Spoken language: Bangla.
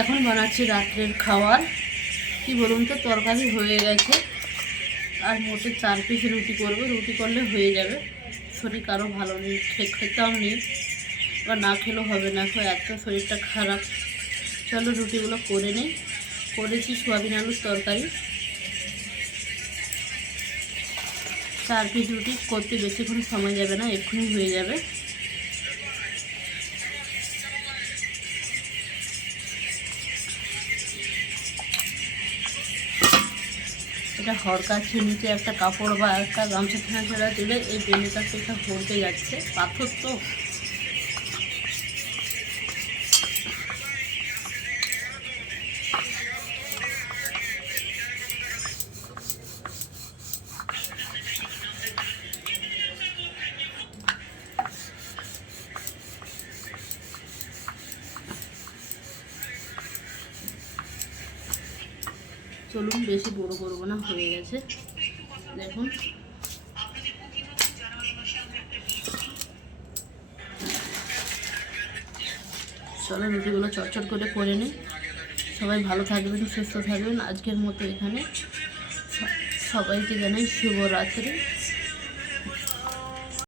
এখন বানাচ্ছি রাত্রের খাবার। কি বলুন তো, তরকারি হয়ে গেছে, আর মোটে 4 পিস রুটি করবো। রুটি করলে হয়ে যাবে। শরীর কারো ভালো নেই, খেতেও নেই, বা না খেলেও হবে না, এখন এত শরীরটা খারাপ। চলো রুটিগুলো করে নিই। করেছি সোয়াবিন আলুর তরকারি। 4 পিস রুটি করতে বেশিক্ষণ সময় যাবে না, এক্ষুনি হয়ে যাবে। এটা হড়কাচ্ছে, নিচে একটা কাপড় বা একটা গামছা ছেঁড়া দিলে এই বেলেটা সেটা হড়কে যাচ্ছে, পাথর তো। চলুন, বেশি বড় করবো না, হয়ে গেছে দেখুন। চলো রুটিগুলো চটচট করে নিই। সবাই ভালো থাকবেন, সুস্থ থাকবেন। আজকের মতো এখানে সবাইকে জানাই শুভরাত্রি।